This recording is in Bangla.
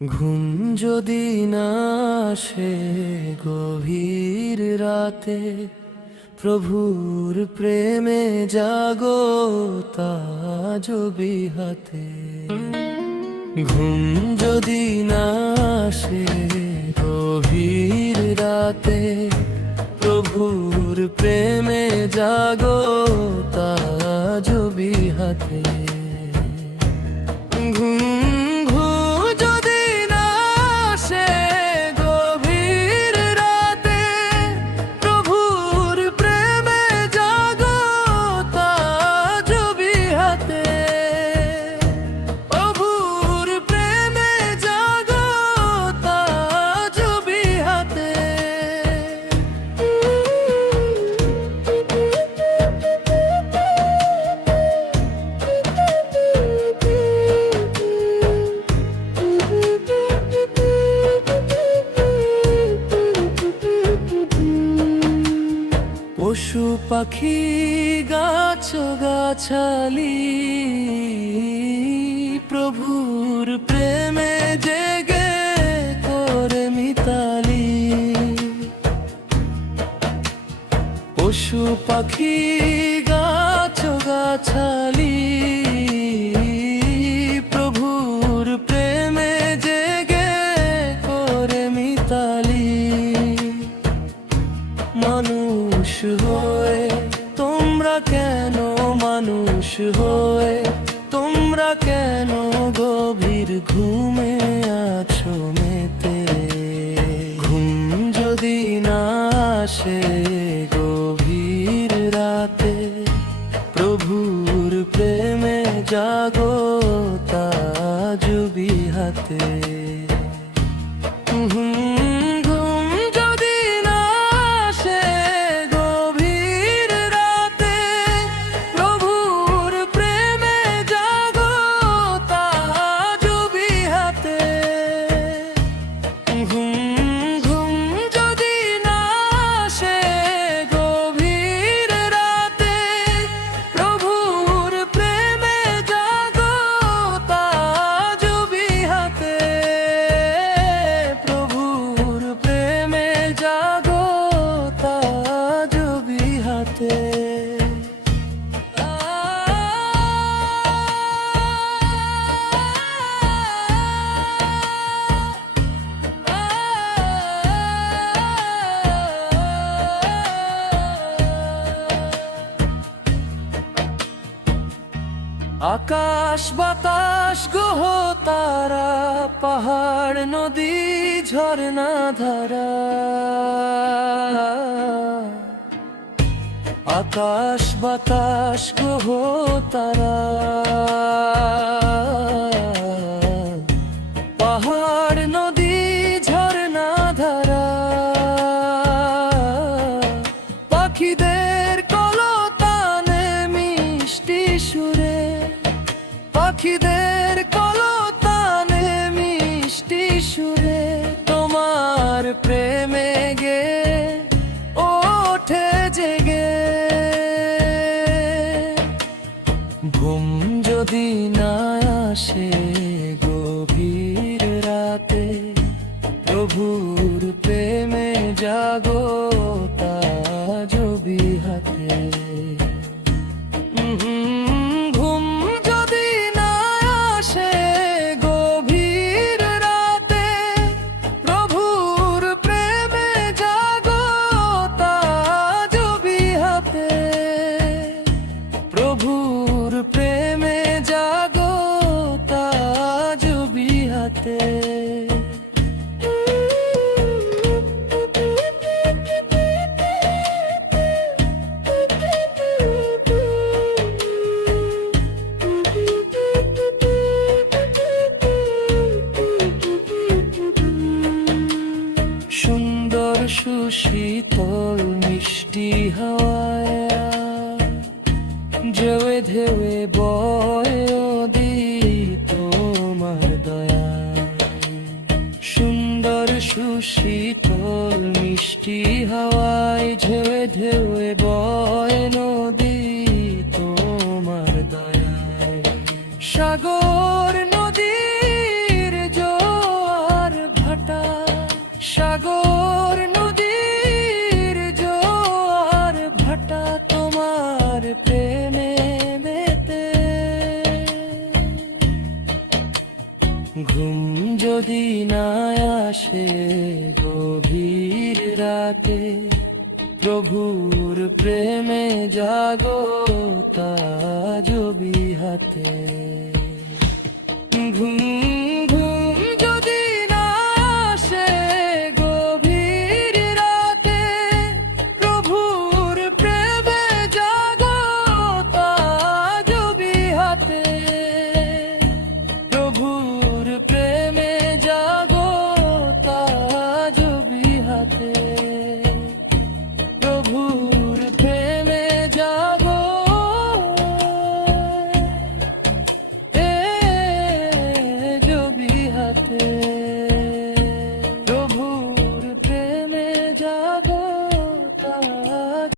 ঘুম যদি না আসে গভীর রাতে, প্রভুর প্রেমে জাগো তাজবি হাতে ঘুম যদি না আসে গভীর রাতে, প্রভুর প্রেমে জাগো তাজবি হাতে পাখি গাছ গাছালি প্রভুর প্রেমে জেগে করে মিতালি। পশু পাখি গাছ গাছালি কেন মানুষ হয়ে? তোমরা কেন গভীর ঘুমে আছো মেতে? ঘুম যদি না আসে গভীর রাতে, প্রভুর প্রেমে জাগো তাজবি হাতে আকাশ বাতাস গহ তারা পাহাড় নদী ঝর্ণা ধারা। আকাশ বাতাস গহ তারা। পাখিদের কলতানে মিষ্টি সুরে তোমার প্রেমে গে ওঠে জেগে। ঘুম যদি না আসে boy গভীর রাতে প্রভুর প্রেমে জাগো তাজবি হাতে ঘুম